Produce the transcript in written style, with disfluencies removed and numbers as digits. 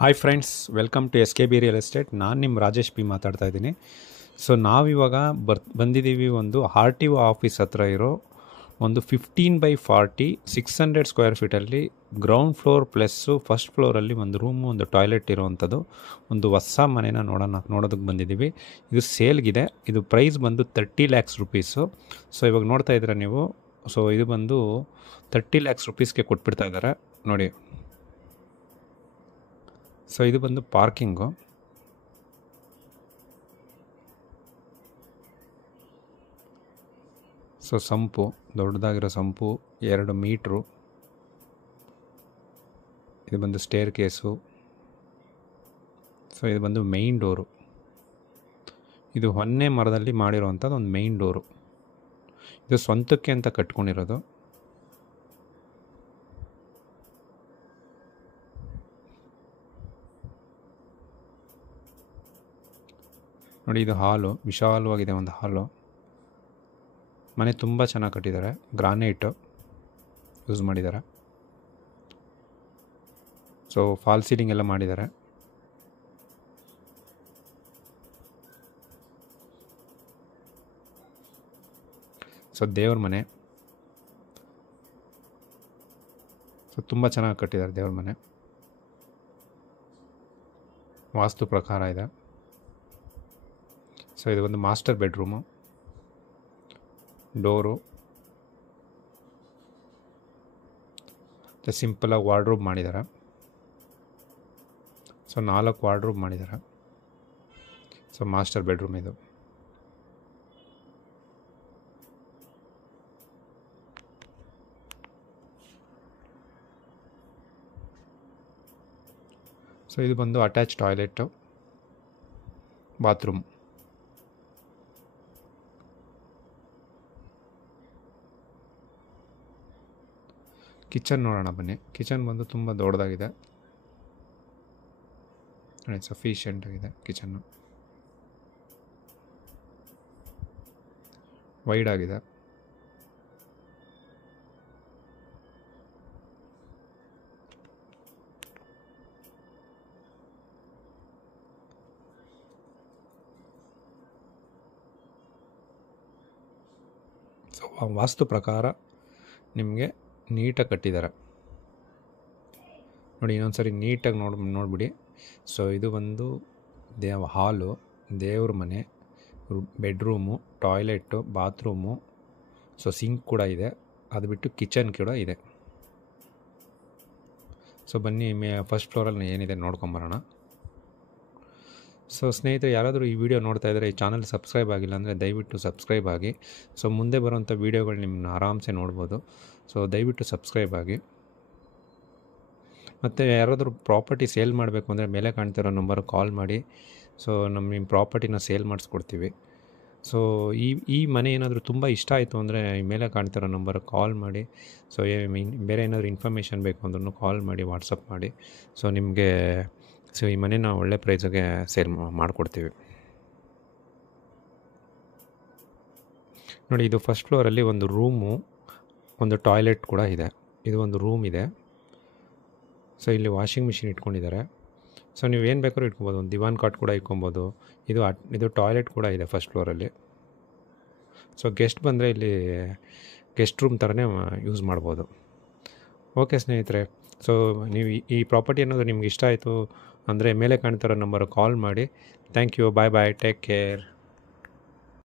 Hi friends, welcome to S K B real estate. ನಾನು ನಿಮ್ಮ Rajesh P ಮಾತಾಡ್ತಾ ಇದ್ದೀನಿ. ಸೊ ನಾವಿವಾಗ ಬಂದಿದ್ದೀವಿ ಒಂದು ಆರ್ ಟಿ ಒ ಆಫೀಸ್ ಹತ್ರ ಇರೋ ಒಂದು 15/40 600 ಸ್ಕ್ವೇರ್ ಫೀಟಲ್ಲಿ ಗ್ರೌಂಡ್ ಫ್ಲೋರ್ ಪ್ಲಸ್ಸು ಫಸ್ಟ್ ಫ್ಲೋರಲ್ಲಿ ಒಂದು ರೂಮು, ಒಂದು ಟಾಯ್ಲೆಟ್ ಇರೋವಂಥದ್ದು ಒಂದು ಹೊಸ ಮನೇನ ನೋಡೋದಕ್ಕೆ ಬಂದಿದ್ದೀವಿ. ಇದು ಸೇಲ್ಗಿದೆ. ಇದು ಪ್ರೈಸ್ ಬಂದು 30 ಲ್ಯಾಕ್ಸ್ ರುಪೀಸು. ಸೊ ಇವಾಗ ನೋಡ್ತಾ ಇದ್ದೀರಾ ನೀವು. ಸೊ ಇದು ಬಂದು 30 ಲ್ಯಾಕ್ಸ್ ರುಪೀಸ್ಗೆ ಕೊಟ್ಬಿಡ್ತಾ ಇದ್ದಾರೆ ನೋಡಿ. ಸೊ ಇದು ಬಂದು ಪಾರ್ಕಿಂಗು. ಸೊ ಸಂಪು, ದೊಡ್ಡದಾಗಿರೋ ಸಂಪು, 2 ಮೀಟ್ರು. ಇದು ಬಂದು ಸ್ಟೇರ್ ಕೇಸು. ಸೊ ಇದು ಬಂದು ಮೇಯ್ನ್ ಡೋರು. ಇದು ಹೊನ್ನೆ ಮರದಲ್ಲಿ ಮಾಡಿರೋವಂಥದ್ದು ಒಂದು ಮೇಯ್ನ್ ಡೋರು. ಇದು ಸ್ವಂತಕ್ಕೆ ಅಂತ ಕಟ್ಕೊಂಡಿರೋದು. ನೋಡಿ, ಇದು ಹಾಲು, ವಿಶಾಲವಾಗಿದೆ ಒಂದು ಹಾಲು. ಮನೆ ತುಂಬ ಚೆನ್ನಾಗಿ ಕಟ್ಟಿದ್ದಾರೆ. ಗ್ರಾನೈಟು ಯೂಸ್ ಮಾಡಿದ್ದಾರೆ. ಸೊ ಫಾಲ್ ಸೀಲಿಂಗ್ ಎಲ್ಲ ಮಾಡಿದ್ದಾರೆ. ಸೊ ದೇವ್ರ ಮನೆ. ಸೊ ತುಂಬ ಚೆನ್ನಾಗಿ ಕಟ್ಟಿದ್ದಾರೆ ದೇವ್ರ ಮನೆ. ವಾಸ್ತು ಪ್ರಕಾರ ಇದೆ. ಸೊ ಇದು ಒಂದು ಮಾಸ್ಟರ್ ಬೆಡ್ರೂಮು. ಡೋರು ಸಿಂಪಲಾಗಿ ವಾರ್ಡ್ರೋಬ್ ಮಾಡಿದ್ದಾರೆ. ಸೊ 4 ವಾರ್ಡ್ರೋಬ್ ಮಾಡಿದ್ದಾರೆ. ಸೊ ಮಾಸ್ಟರ್ ಬೆಡ್ರೂಮ್ ಇದು. ಸೊ ಇದು ಬಂದು ಅಟ್ಯಾಚ್ ಟಾಯ್ಲೆಟು, ಬಾತ್ರೂಮ್. ಕಿಚನ್ ನೋಡೋಣ ಬನ್ನಿ. ಕಿಚನ್ ಬಂದು ತುಂಬ ದೊಡ್ಡದಾಗಿದೆ, ಸಫಿಷಿಯೆಂಟ್ ಆಗಿದೆ ಕಿಚನ್ನು. ವೈಡ್ ಆಗಿದೆ. ಸೊ ವಾಸ್ತು ಪ್ರಕಾರ ನಿಮಗೆ ನೀಟಾಗಿ ಕಟ್ಟಿದ್ದಾರೆ ನೋಡಿ. ಇನ್ನೊಂದ್ಸರಿ ನೀಟಾಗಿ ನೋಡಿಬಿಡಿ. ಸೊ ಇದು ಒಂದು ಹಾಲು, ದೇವ್ರ ಮನೆ, bedroom, toilet, bathroom. So sink ಕೂಡ ಇದೆ. ಅದು ಬಿಟ್ಟು ಕಿಚನ್ ಕೂಡ ಇದೆ. ಸೊ ಬನ್ನಿ ಫಸ್ಟ್ ಫ್ಲೋರಲ್ಲಿ ಏನಿದೆ ನೋಡ್ಕೊಂಬರೋಣ. ಸೊ ಸ್ನೇಹಿತರೆ, ಯಾರಾದರೂ ಈ ವಿಡಿಯೋ ನೋಡ್ತಾ ಇದ್ದರೆ ಈ ಚಾನಲ್ ಸಬ್ಸ್ಕ್ರೈಬ್ ಆಗಿಲ್ಲ ಅಂದರೆ ದಯವಿಟ್ಟು ಸಬ್ಸ್ಕ್ರೈಬ್ ಆಗಿ. ಸೊ ಮುಂದೆ ಬರುವಂಥ ವೀಡಿಯೋಗಳು ನಿಮ್ಮನ್ನ ಆರಾಮ್ಸೆ ನೋಡ್ಬೋದು. ಸೊ ದಯವಿಟ್ಟು ಸಬ್ಸ್ಕ್ರೈಬ್ ಆಗಿ. ಮತ್ತು ಯಾರಾದರೂ ಪ್ರಾಪರ್ಟಿ ಸೇಲ್ ಮಾಡಬೇಕು ಅಂದರೆ ಮೇಲೆ ಕಾಣ್ತಿರೋ ನಂಬರ್ಗೆ ಕಾಲ್ ಮಾಡಿ. ಸೊ ನಿಮ್ಮ ಪ್ರಾಪರ್ಟಿನ ಸೇಲ್ ಮಾಡಿಸ್ಕೊಡ್ತೀವಿ. ಸೊ ಈ ಮನೆ ಏನಾದರೂ ತುಂಬ ಇಷ್ಟ ಆಯಿತು ಅಂದರೆ ಮೇಲೆ ಕಾಣ್ತಿರೋ ನಂಬರ್ಗೆ ಕಾಲ್ ಮಾಡಿ. ಸೊ ಬೇರೆ ಏನಾದರೂ ಇನ್ಫಾರ್ಮೇಷನ್ ಬೇಕು ಅಂದ್ರೂ ಕಾಲ್ ಮಾಡಿ, ವಾಟ್ಸಪ್ ಮಾಡಿ. ಸೊ ನಿಮಗೆ ಈ ಮನೇನ ಒಳ್ಳೆ ಪ್ರೈಸಿಗೆ ಸೇಲ್ ಮಾಡಿಕೊಡ್ತೀವಿ ನೋಡಿ. ಇದು ಫಸ್ಟ್ ಫ್ಲೋರಲ್ಲಿ ಒಂದು ರೂಮು, ಒಂದು ಟಾಯ್ಲೆಟ್ ಕೂಡ ಇದೆ. ಇದು ಒಂದು ರೂಮ್ ಇದೆ. ಸೊ ಇಲ್ಲಿ ವಾಷಿಂಗ್ ಮಿಷಿನ್ ಇಟ್ಕೊಂಡಿದ್ದಾರೆ. ಸೊ ನೀವು ಏನು ಬೇಕಾದ್ರೂ ಇಟ್ಕೊಬೋದು. ಒಂದು ದಿವಾನ್ ಕಾಟ್ ಕೂಡ ಇಟ್ಕೊಬೋದು. ಇದು ಟಾಯ್ಲೆಟ್ ಕೂಡ ಇದೆ ಫಸ್ಟ್ ಫ್ಲೋರಲ್ಲಿ. ಸೊ ಗೆಸ್ಟ್ ಬಂದರೆ ಇಲ್ಲಿ ಗೆಸ್ಟ್ ರೂಮ್ ಥರನೇ ಯೂಸ್ ಮಾಡ್ಬೋದು. ಓಕೆ ಸ್ನೇಹಿತರೆ, ಸೊ ನೀವು ಈ ಪ್ರಾಪರ್ಟಿ ಅನ್ನೋದು ನಿಮ್ಗೆ ಇಷ್ಟ ಆಯಿತು ಅಂದರೆ ಮೇಲೆ ಕಾಣ್ತಿರೋ ನಂಬರ್ಗೆ ಕಾಲ್ ಮಾಡಿ. Thank you. Bye bye. Take care.